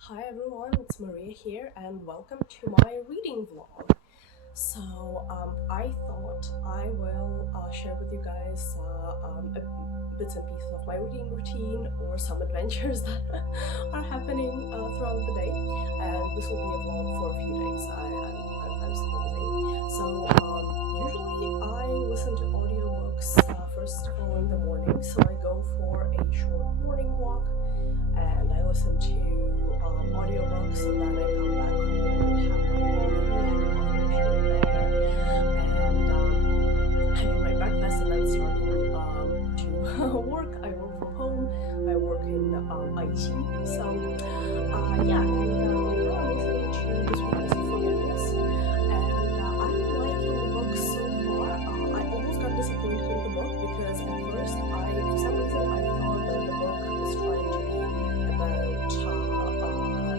Hi everyone, it's Maria here and welcome to my reading vlog. I thought I will share with you guys bits and pieces of my reading routine or some adventures that are happening throughout the day. And this will be a vlog for a few days, I'm supposing. Usually I listen to audiobooks first of all in the morning, so I go for a short morning walk and I listen to audiobooks, and then I come back home and have my coffee machine there, and having my breakfast, and then starting to work. I work from home. I work in IT. And I'm listening to This Weakness of Forgiveness, and I'm liking the book so far. I almost got disappointed in the book because at first, for some reason, I thought that the book was trying to be about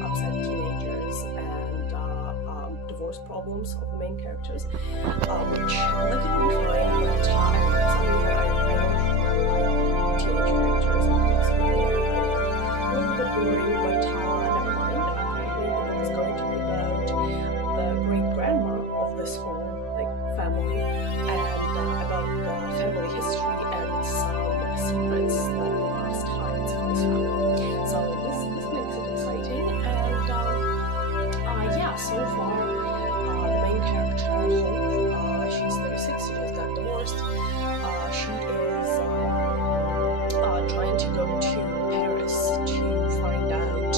upset teenagers and divorce problems of the main characters, which that can be fine, but for some reason I don't like teenage characters and books. A little bit boring, but never mind. Apparently the book is going to be about the great-grandma of this whole family and about the family history and some secrets that the past hides from this family. So this makes it exciting, and so far the main character Hope, she's 36, she just got divorced. She is trying to go to Paris to find out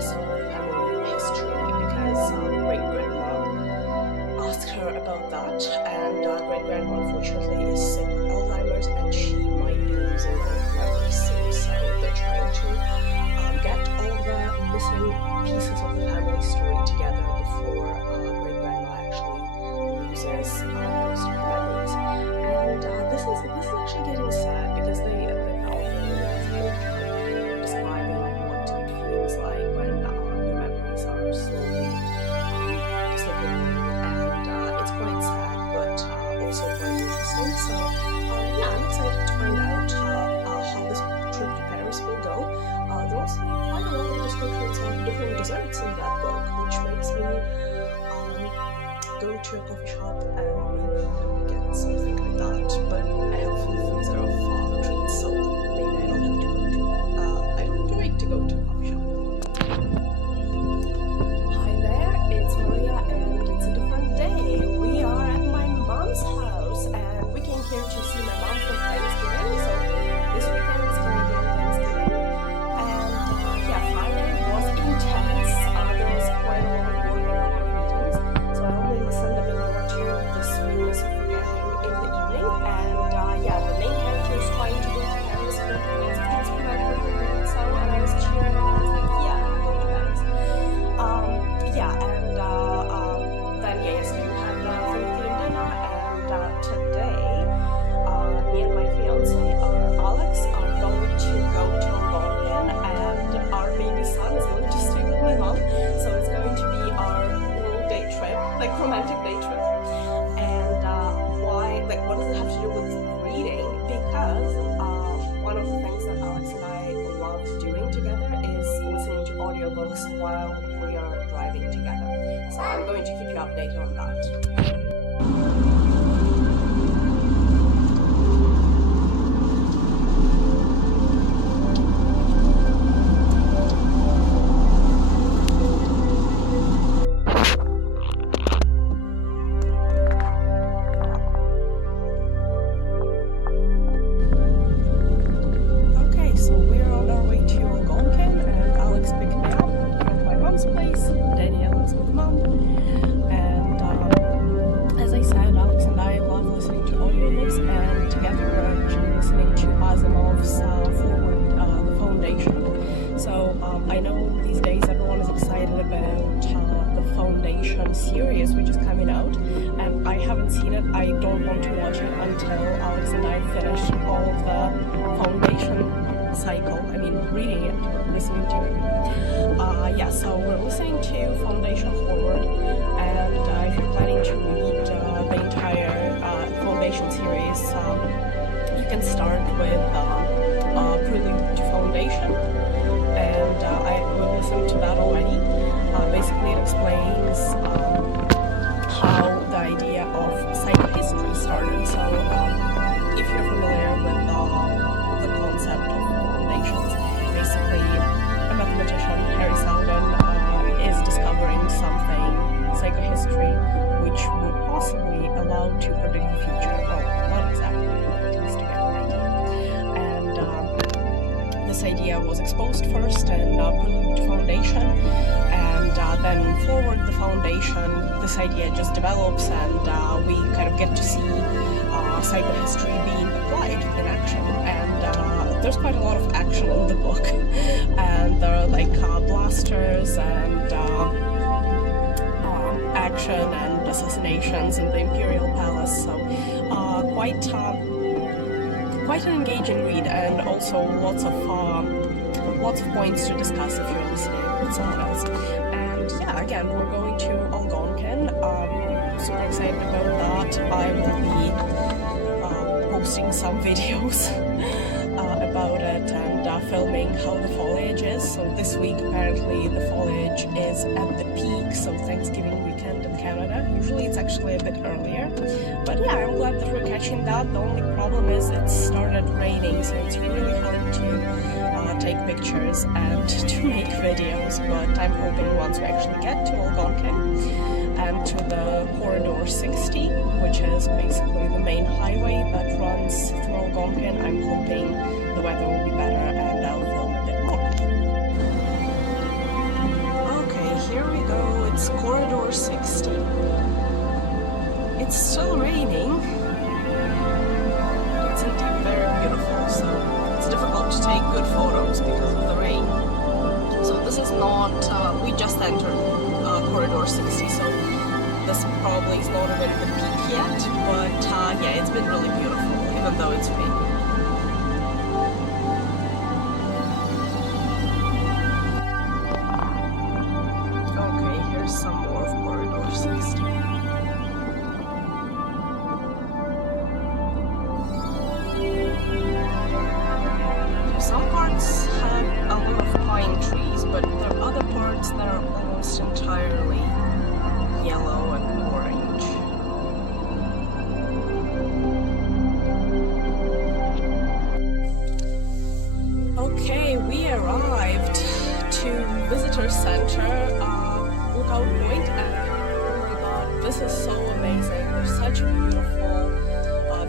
some of the family history because great grandma asked her about that, and great grandma unfortunately is sick with Alzheimer's and she might be losing all of her memories soon. So they're trying to get all the missing pieces of the family story together before great grandma actually loses most of her memories. And this is actually getting sad because they describing what it feels like when your memories are slowly slipping away, and it's quite sad, but also quite interesting. I'm excited to find out how this trip to Paris will go. There are also quite a lot of descriptions of different desserts in that book, which makes me go to a coffee shop and maybe get something like that. But I have a full freezer of treats, so maybe I don't have to go to. I don't have to wait to go to a coffee shop. Hi there, it's Maria, and it's a different day. We are at my mom's house, and we came here to see my mom for Thanksgiving. So this weekend is Canadian Thanksgiving. Friday was intense. There was quite a lot of work and meetings, so I only listened a bit more to This Weakness of Forgetting in the evening. And the main character is trying to go to Paris, but it's just prevent her from doing so. And I was cheering, and I was like, yeah, I'm going to Paris. Yesterday we had Thanksgiving dinner, and today me and my fiance, Alex, are going to go to Algonquin, and our baby son is going to stay with my mom. So it's going to be our little day trip, romantic day trip. And why? What does it have to do with reading? Because one of the things that Alex and I love doing together is listening to audiobooks while we are driving together. So I'm going to keep you updated on that. Series which is coming out, and I haven't seen it. I don't want to watch it until Alex and I finish all of the foundation cycle. I mean, reading it, listening to it. So we're listening to Foundation Forward, and if you're planning to read the entire foundation series, you can start with Prelude to Foundation, and I will listen to that exposed first in Prelude to Foundation, and then forward the foundation, this idea just develops, and we kind of get to see psychohistory being applied in action. And there's quite a lot of action in the book, and there are like blasters and action and assassinations in the Imperial Palace, so quite an engaging read, and also lots of points to discuss if you're listening with someone else. And yeah, again, we're going to Algonquin. Super excited about that. I will be posting some videos about it and filming how the foliage is. So this week apparently the foliage is at the peak, so Thanksgiving weekend in Canada. Usually it's actually a bit earlier, but yeah, I'm glad that we're catching that. The only problem is it started raining, so it's really hard to take pictures and to make videos, but I'm hoping once we actually get to Algonquin and to the Corridor 60, which is basically the main highway that runs through Algonquin, I'm hoping the weather will be better and I'll film a bit more. Okay, here we go. It's Corridor 60. It's still raining. It's indeed very beautiful, so it's difficult to take good photos because of the rain. So this is not, we just entered Corridor 60, so this probably is not even the peak yet, but yeah, it's been really beautiful, even though it's raining. Okay, here's some more of Corridor 60. Some parts have a lot of pine trees, but there are other parts that are almost entirely yellow and orange. Okay, we arrived to Visitor Center, Lookout Point, and oh my god, this is so amazing. There's such a beautiful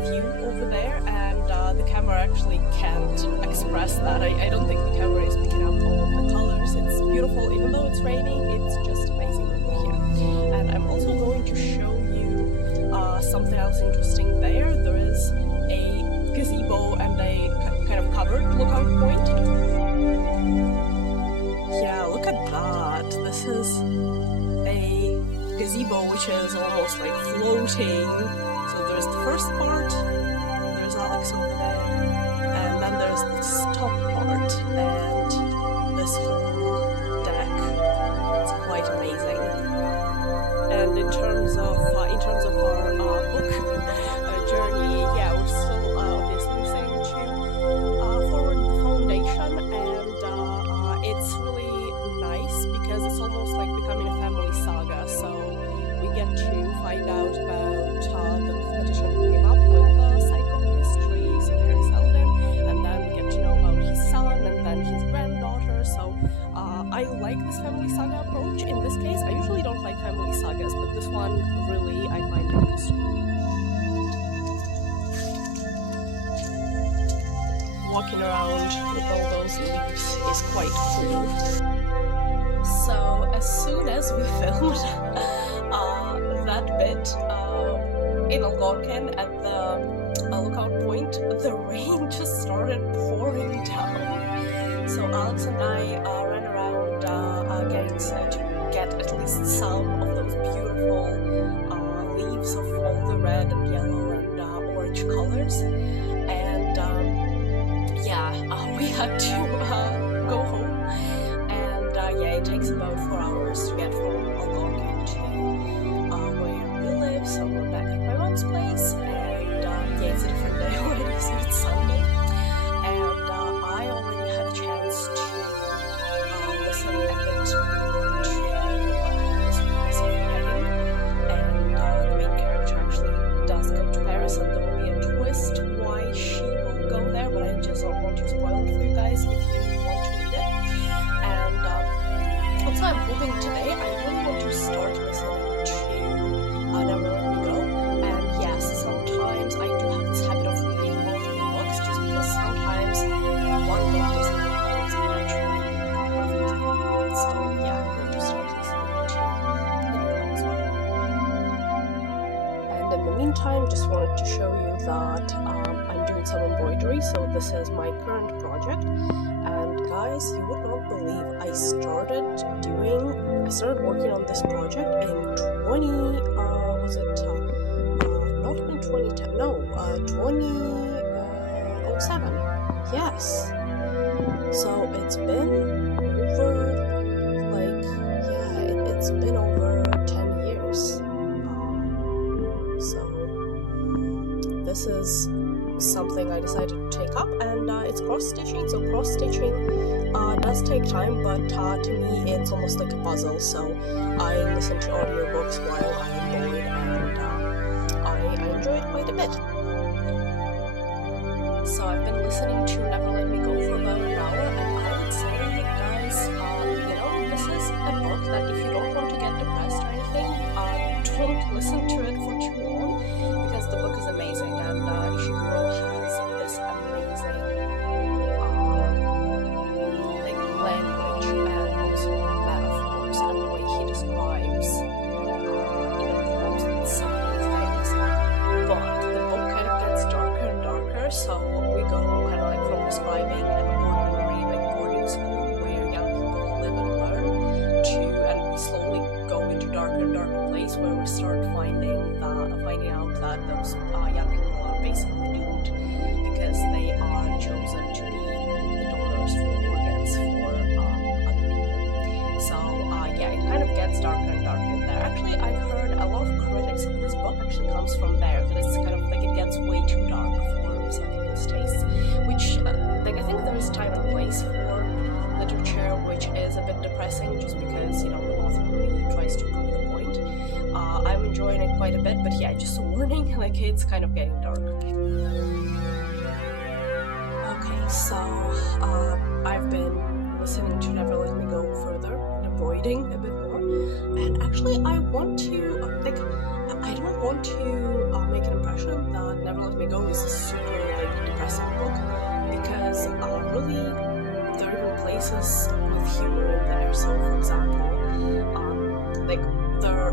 view over there, and the camera actually can't express that. I don't think the camera is picking up all of the colors. It's beautiful, even though it's raining, it's just amazing over here. And I'm also going to show you something else interesting there. There is a gazebo and a kind of covered lookout point. Yeah, look at that. This is a gazebo which is almost like floating. So there's the first part, there's Alex over there, and then there's this top part, and this whole deck. It's quite amazing. And in terms of our book journey, yeah, we're still obviously listening to Forward the Foundation, and it's really nice because it's almost like becoming a family saga. So we get to find out about the mathematician who came up with the psychohistory, so Harry Seldon, and then we get to know about his son and then his granddaughter. So I like this family saga approach. In this case, I usually don't like family sagas, but this one really I find interesting. Walking around with all those leaves is quite cool. So as soon as we filmed that bit in Algonquin at the lookout point, the rain just started pouring down. So Alex and I ran around getting set to get at least some of those beautiful leaves of all the red and yellow and orange colors. And yeah, we had to go home. And yeah, it takes about 4 hours to get from Algonquin to where we live. So we're back at my mom's place, and yeah, it's a different day already, so it's Sunday. And I already had a chance to listen a bit more to this wedding, and the main character actually does go to Paris, and there will be a twist why she will go there, but I just don't want to spoil it for you guys if you want to read it. And also I'm hoping today I really want to start listening to Never Let Me Go. And yes, sometimes I do have this habit of reading multiple books just because sometimes one book doesn't always match meantime, just wanted to show you that I'm doing some embroidery. So this is my current project, and guys, you would not believe I started working on this project in 2007. Yes. So it's been over 10 years. So this is something I decided to take up, and it's cross-stitching. So cross-stitching does take time, but to me it's almost like a puzzle. So I listen to audiobooks while I embroider, and I enjoy it quite a bit. So I've been listening to Never Let Me Go for about an hour, and I would say, guys, this is a book that if you don't want to get depressed or anything, don't listen to it for too long, because the book is amazing, and Ishiguro has this amazing language and also metaphors, and the way he describes even the most simple things. But the book kind of gets darker and darker, so we go kind of like from describing an ordinary boarding school where young people live and learn and we slowly go into darker and darker place where we start finding out that those young people are basically doomed because they are chosen to be the donors for organs for other people. So it kind of gets darker and darker in there. Actually, I've heard a lot of critics of this book actually comes from there, that it's kind of like it gets way too dark for some people's tastes, which I think there is time and place for literature which is a bit depressing, just because the author really tries to prove the point. I'm enjoying it quite a bit, but yeah, just a warning, it's kind of getting dark. Okay, so I've been listening to Never Let Me Go further, and embroidering a bit more, and actually I want to I don't want to make an impression that Never Let Me Go is a super depressing book, because really there are even places with humor in there. So for example, there are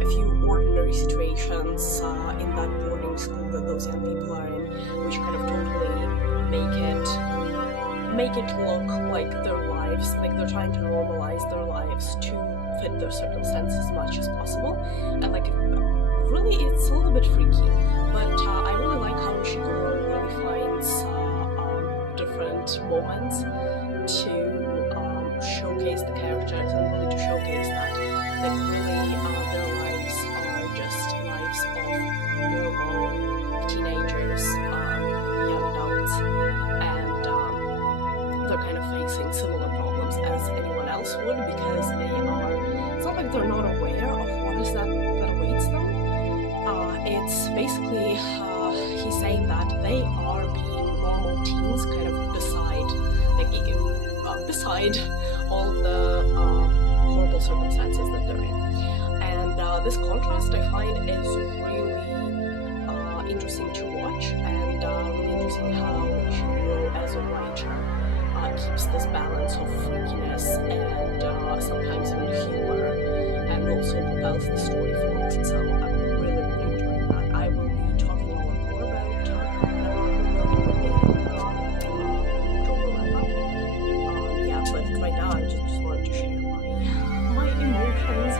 a few ordinary situations in that boarding school that those young people are in, which kind of totally make it look like their lives, like they're trying to normalize their lives to fit their circumstances as much as possible, and really it's a little bit freaky, but I really like how Ishiguro really finds different moments to showcase the characters, and really to showcase that really their lives are just lives of normal teenagers, young adults, and they're kind of facing similar problems as anyone else would, because it's not like they're not aware of what is that awaits them. It's basically he's saying that they are being normal teens, kind of beside all the horrible circumstances that they're in. And this contrast I find is really interesting to watch, and interesting how Ishiguro as a writer keeps this balance of freakiness and sometimes even humor, and also propels the story forward. So I'm really enjoying that. I will be talking a lot more about but right now I just wanted to share my emotions.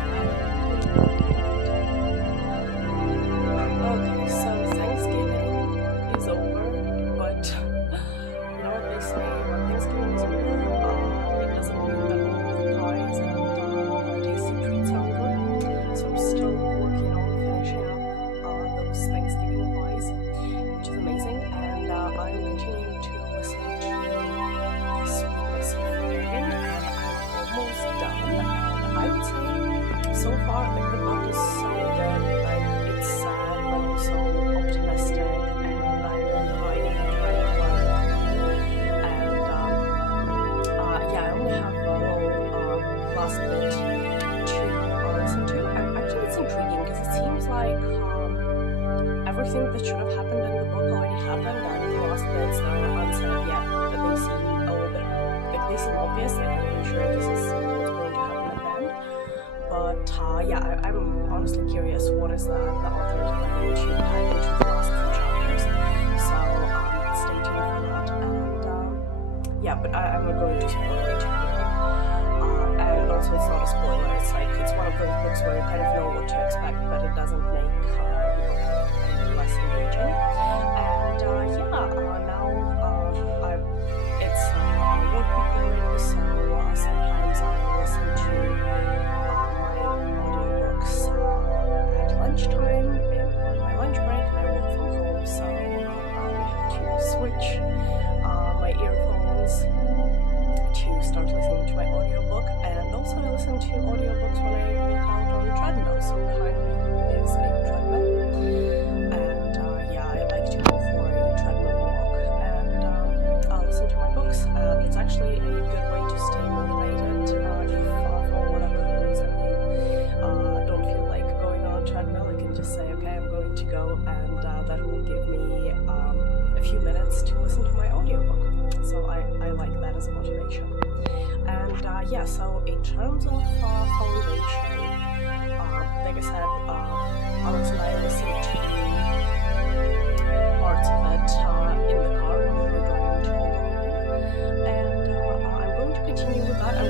Okay, so Thanksgiving is over, but you know what they say, when Thanksgiving is over, it doesn't mean that all of the pies and tasty treats are over. So I'm still working on finishing up those Thanksgiving pies, which is amazing, and I'm continuing to listen to the sweetness of rain, and I'm almost done. And I would say so far the book is so good. It's sad but also optimistic, and I'm writing it very well. And I only have the whole last bit to listen to. And actually it's intriguing, because it seems like everything that should have happened in the book already happened, and the last bits that are unsaid yet, but they seem a little bit, they seem obvious, like I'm sure this is what's going to happen at the end. Yeah, I'm honestly curious what is the author is planning to dive into the last few chapters. So stay tuned for that. And yeah, but I'm not going to spoil it to you. And also, it's not a spoiler. It's like it's one of those books where you kind of know what to expect, but it doesn't make the book any less engaging. And now it's work recording, so sometimes I listen to my audiobooks at lunchtime on my lunch break, and I work from home, so I have to switch my earphones to start listening to my audiobook. And also I listen to audiobooks when I work out on the treadmill. So behind me is a treadmill, and I like to go for a treadmill walk, and I'll listen to my books. It's actually a good way to stay motivated if for whatever reason you don't feel like going on a treadmill. I can just say, okay, I'm going to go, and that will give me a few minutes to listen to my audiobook. So I like that as a motivation. And so in terms of foundation, like I said, Alex and I listened to parts of it in the car when we were driving to Algonquin, and I'm going to continue with that. I'm